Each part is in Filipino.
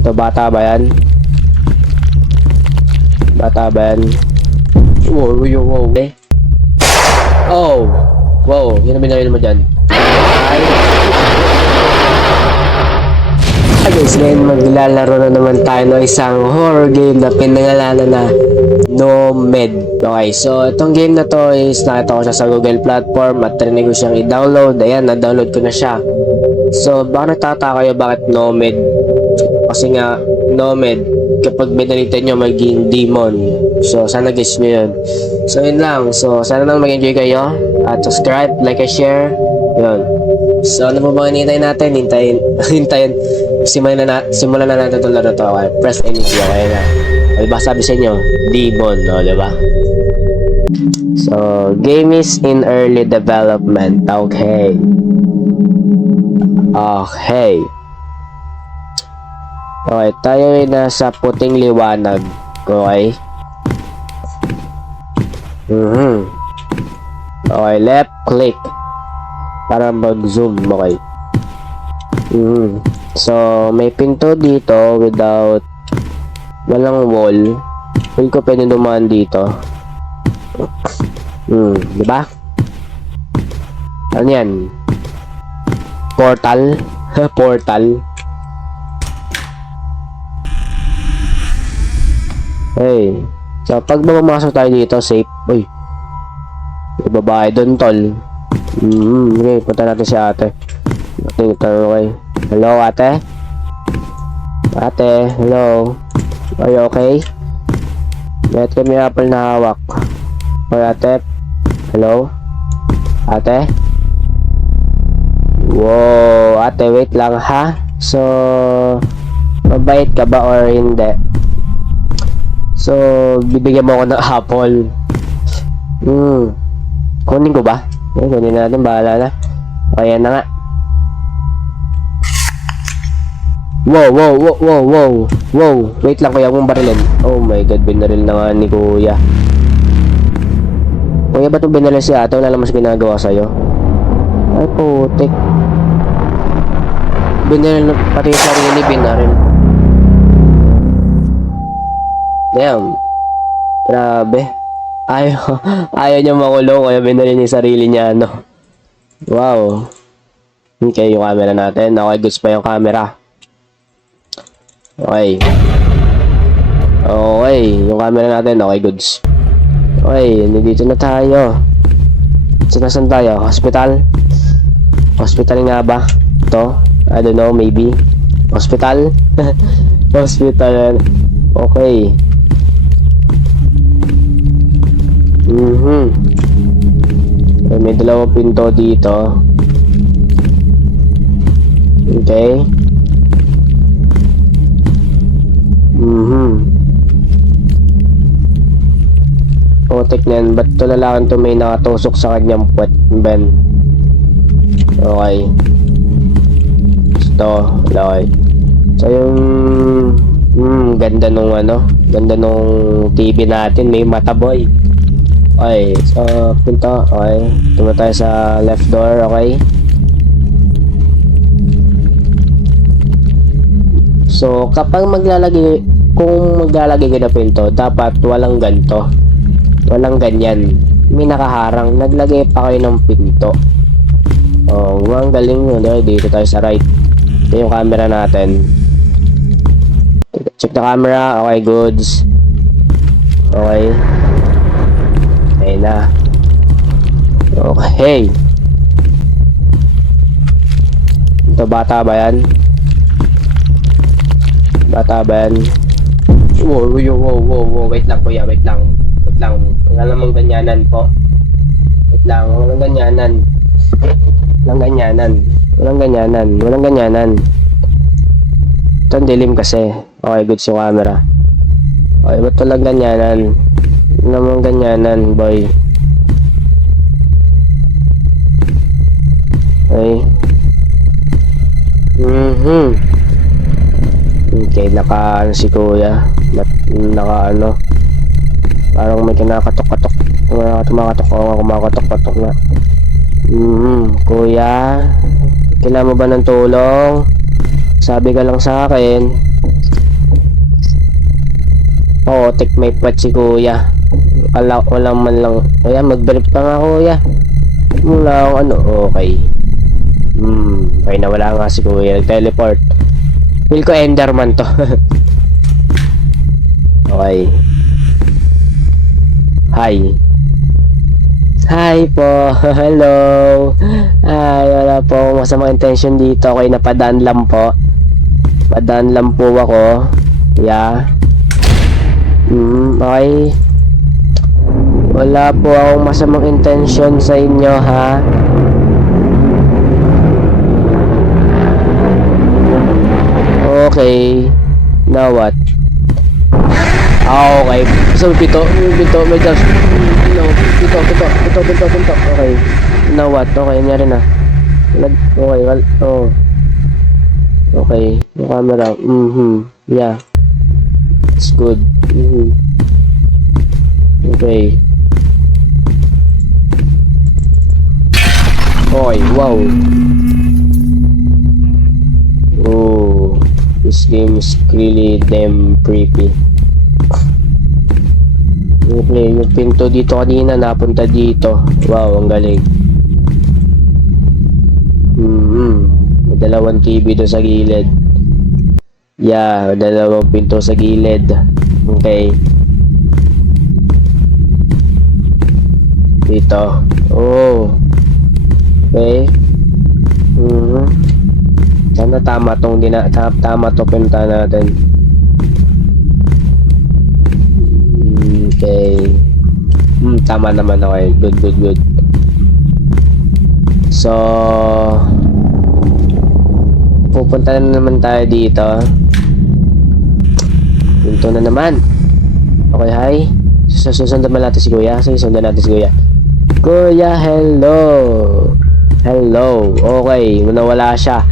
Ito, bata ba yan? Bata ba yan? Wow, wow, wow. Eh? Oh! Wow, yun ang binayil mo dyan. Ay! Hi guys, ngayon maglalaro na naman tayo ng isang horror game na pinangalanan na Nomad. Okay, so itong game na to is nakita ko siya sa Google platform at trinay ko siyang i-download. Ayan, na-download ko na siya. So, baka nagtataka kayo bakit Nomad? Kasi nga, Nomad, kapag binalitan nyo maging demon. So, sana guess nyo yun. So, yun lang. So, sana nang mag-enjoy kayo. At subscribe, like, and share. Yun. So, ano po ba hinihintay natin? Hintayin. Simulan na natin itong laro to. Okay? Press anything. Okay na. Diba sabi sa inyo? Demon. No? Diba? So, game is in early development. Okay. Okay. Okay, tayo ay nasa puting liwanag. Okay. Okay, left click para mag-zoom. Okay. So, may pinto dito without walang wall. Feel ko pwede dumaan dito. Diba? Ano yan? Portal? Portal? Hey. So, pag bumasok tayo dito, safe. Uy. May babae doon, tol. Okay, punta natin si ate. Okay. Hello, ate? Ate, hello? Are you okay? Meron kami apple na hawak. Okay, ate? Hello? Ate? Wow, ate, wait lang ha? So, mabait ka ba or hindi? So, bibigyan mo ako ng apple. Kunin ko ba? Kunin natin, bahala na. Okay, yan na nga. Wow. Wait lang, kuya, kung barilin. Oh my god, binaril na nga ni kuya. Kuya, ba't mo binaril si ate? Wala naman mas ginagawa sa'yo. Ay, putik. Binaril, pati yung sarili, binaril. Damn. Grabe. Ayaw niya makulong kaya binaril niya yung sarili niya, ano. Wow. Okay, yung camera natin. Okay, goods pa yung camera. Okay. Okay, yung camera natin. Okay, goods. Okay, nandito na tayo. Saan tayo? Hospital? Hospital nga ba? Ito? I don't know, maybe. Hospital? Hospital. Okay. Okay, may dalawang pinto dito. Okay. Putik na yan. Ba't ito lalakan to may nakatusok sa kanyang puwet, Ben? Okay. Ito. Okay. So yung ganda nung ganda nung TV natin, may mata boy. Okay, so pinto. Okay, tumo tayo sa left door. Okay. So kapag kung maglalagay ka ng pinto, dapat walang ganto, walang ganyan, may nakaharang. Naglagay pa kayo ng pinto. Oh, ang galing yun. Okay, dito tayo sa right. Ito yung camera natin. Check the camera. Okay, goods. Okay. Ayun na. Okay. Ito, bata ba yan? Bata ba yan? Wow. Wait lang, kuya. Wait lang. Wala namang ganyanan po. Wait lang. Walang ganyanan. Ito ang dilim kasi. Okay, goods yung camera. Okay, ba't walang ganyanan? Namang ganyanan, boy. Okay. Okay, naka si kuya. Naka parang may kinakatok-katok. Kumakatok-katok na. Kuya, kailangan mo ba ng tulong? Sabi ka lang sa akin. Oo, take my pot si kuya. Wala man lang. Kuya, mag-brief ka nga kuya. Wala akong ano, okay. Okay, nawala nga si kuya. Nag-teleport. Feel ko Enderman to. Okay. Hi. Hi po. Hello. Ay, wala po akong masamang intention dito. Okay, napadaan lang po. Padaan lang po ako. Yeah. Okay. Wala po akong masamang intention sa inyo, ha? Okay. Now what? Okay. So, pito. May just... No, pito. Okay. Now what? Okay, nangyari na. Okay, oh. Okay. Yung camera. Yeah. It's good. Okay. Okay, wow. Oh, this game is really damn creepy. Okay, yung pinto dito kanina napunta dito. Wow, ang galing. May dalawang TV doon sa gilid. Yeah, dalawang pinto sa gilid. Okay. Dito. Oh. Okay. Sana tama tong tama to pinta natin. Okay. Tama naman. Okay. Good. So, pupunta na naman tayo dito. Pinto na naman. Okay, hi. Susundan natin si kuya. Susundan natin si kuya. Kuya, hello. Hello. Okay, nawala siya.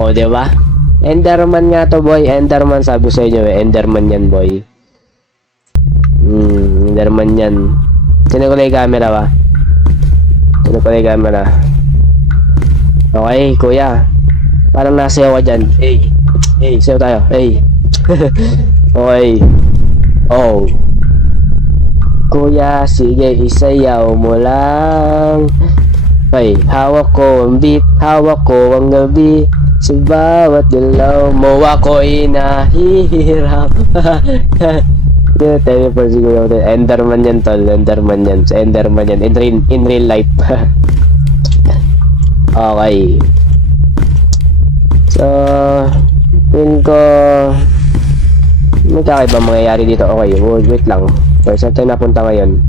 O, diba? Enderman nga to, boy. Enderman, sabi sa inyo eh. Enderman yan, boy. Enderman yan. Sino ko na yung camera ba? Sino ko na yung camera? Okay, kuya. Parang nasayaw ka dyan. Hey, sayaw tayo. Hey. Okay. Oh. Kuya, sige, isayaw mo lang. Ay, hawak ko ang beat, hawak ko ang gabi. Sa bawat dilaw mo ako'y nahihirap. Teleport siguro. Enderman yan, tol. Enderman yan. So, Enderman yan. In real life. Okay. So, feel ko may kakaiba mangyayari dito. Okay, wait lang. Okay, saan tayo napunta ngayon?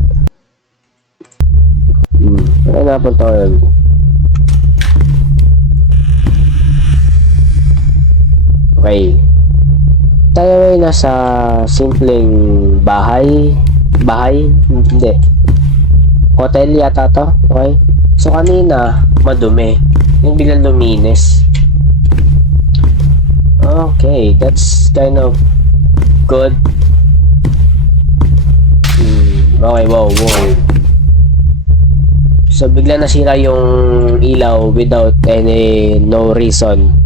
Saan napunta ngayon? Okay. Tayo ay nasa simpleng bahay. Hindi. Hotel yata to. Okay. So kanina, madumi. Yung biglang luminis. Okay, that's kind of good. Okay, wow. So bigla nasira yung ilaw without no reason.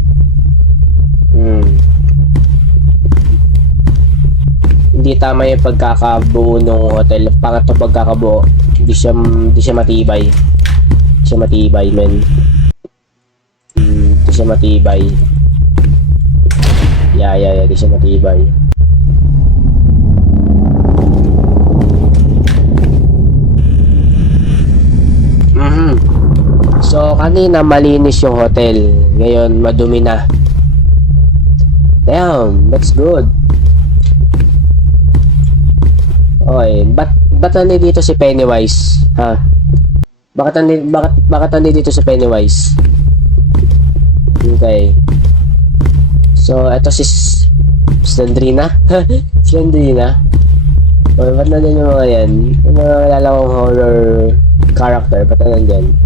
Hindi tama yung pagkakabuo ng hotel. Pangat na pagkakabuo. Hindi siya matibay. Hindi siya matibay, men. Hindi siya matibay. Yeah, hindi siya matibay. So, kanina malinis yung hotel. Ngayon, madumi na. Damn, that's good. Okay, ba't nandito si Pennywise? Ha? Bakit nandito si Pennywise? Okay. So, eto si Slendrina. Slendrina. Okay, ba't nandyan yung mga yan? Yung mga kilala kong horror character, ba't nandyan?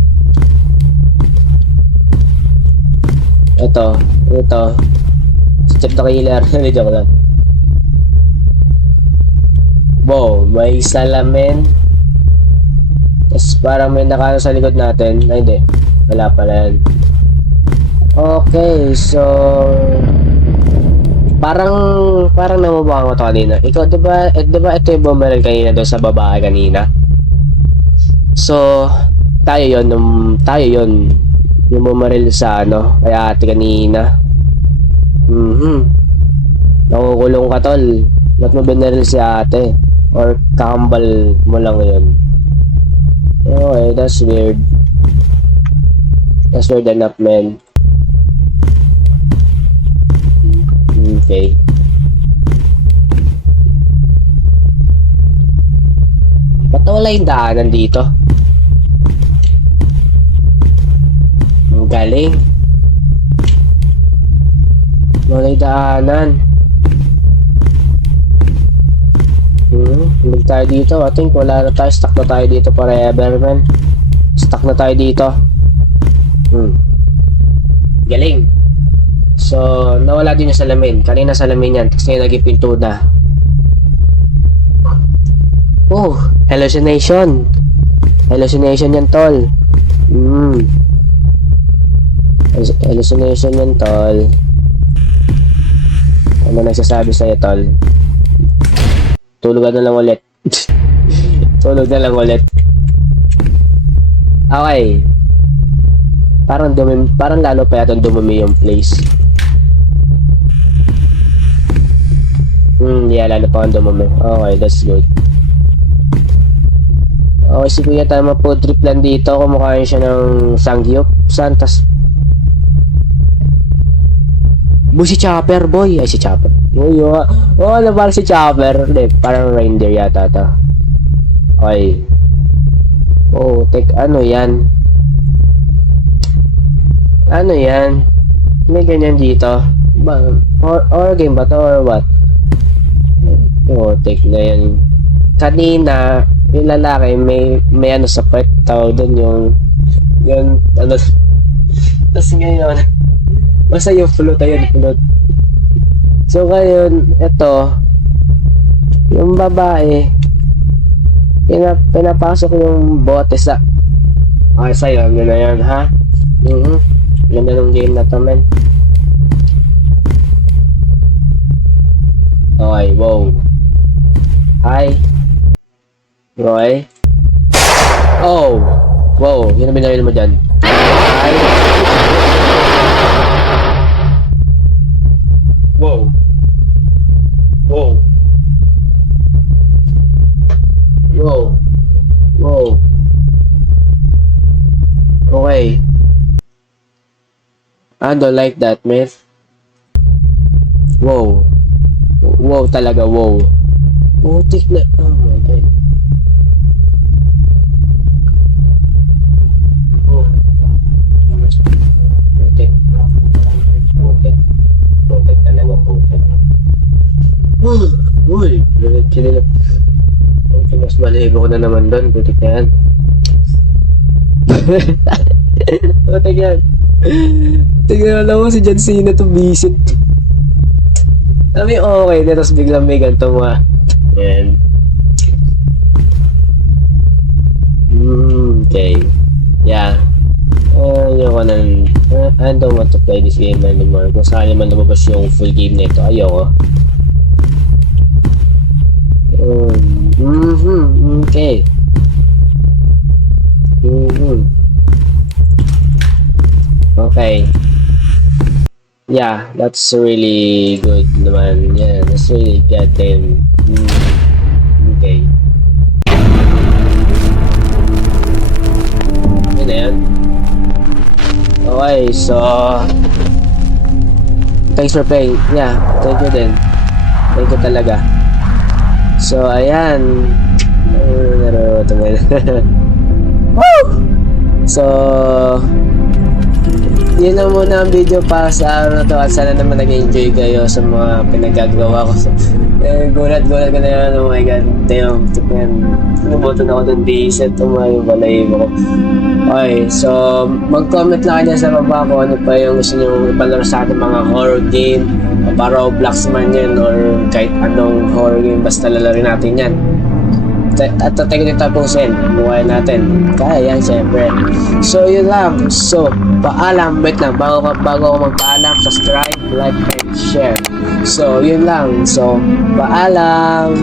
Ito. Step the killer. Joke lang. Wow, may salamin. Tapos parang may nakano sa likod natin. Ay, hindi. Wala pala yan. Okay, so Parang, parang namubukang ko to kanina. Ikaw, diba ito yung bumaril kanina doon sa babae kanina? So, tayo yon yung bumaril sa ano, kay ate kanina. Nakukulong ka, tol. Ba't mo binaril si ate? Or kakambal mo lang yun? Okay, that's weird. That's weird enough, man. Okay. Ba't wala yung daanan dito? Ang galing. Wala yung daanan. Huwag tayo dito. I think wala na tayo. Stuck na tayo dito forever, man. Stuck na tayo dito. Galing. So, nawala din yung salamin. Kanina salamin yan. Tapos ngayon naging pinto na. Oh, hallucination. Hallucination yan, tol. Hallucination yan, tol. Ano nagsasabi sa'yo, tol? Tulog na lang ulit. Tulog na lang ulit. Okay. Parang lalo pa yata dumumi yung place. Yeah, lalo pa ang dumumi. Okay, that's good. Okay, si Kuya tama po, trip lang dito. Kumakain siya ng sangyup. Santas. Si Chopper, boy. Ay, si Chopper. Ano parang si Chopper? Hindi, parang reindeer yata ito. Okay. Oh, ano yan? Ano yan? May ganyan dito. Or game ba to or what? Oh, na yan. Kanina, yung lalaki, may ano sa pet tao dun yung ano. Tapos ngayon, basta yung float, ayun, float. So ngayon, ito, yung babae, pinapasok yung bote sa, okay, sa'yo, gano'n yan, ha? Ganda ng game na to, man. Okay, wow. Hi. Roy. Oh! Wow, yun ang binawin mo dyan. Hi. Wow. Wow. Wow. Wow. Okay. I don't like that, man. Wow. Wow talaga, wow. Putik na. Oh my god. Oh. Putik. Putik. Putik talaga, putik. Uy. Kinilap. Okay, mas malibo ko na naman doon. Putik na yan. Putik yan. Tingnan mo si John Cena to visit. Sabi okay na, tapos biglang may ganito mga yan. Okay. Yeah. Ayoko na. I don't want to play this game anymore. Kung saan naman lumabas yung full game nito, ayoko. Okay. Okay. Yeah, that's really good naman. Yeah, that's really goddamn. Okay. Yun na yan. Okay, so thanks for playing. Yeah, thank you din. Thank you talaga. So, ayan. Woo! So, yun lang muna ang video para sa araw na to, at sana naman nag-enjoy kayo sa mga pinagagawa ko. So, gulat ko na yan. Oh my god, damn, nabuto na ako ng decent, balay mo. Okay, so mag-comment lang kayo sa baba kung ano pa yung gusto nyo ipalaro sa ating mga horror game, para Roblox man yan or kahit anong horror game, basta lalarin natin yan. At tatay ko dito tapusin, buhay natin. Kaya yan, syempre. So, yun lang. So, paalam. Wait lang, bago ako magpaalam, subscribe, like, and share. So, yun lang. So, paalam!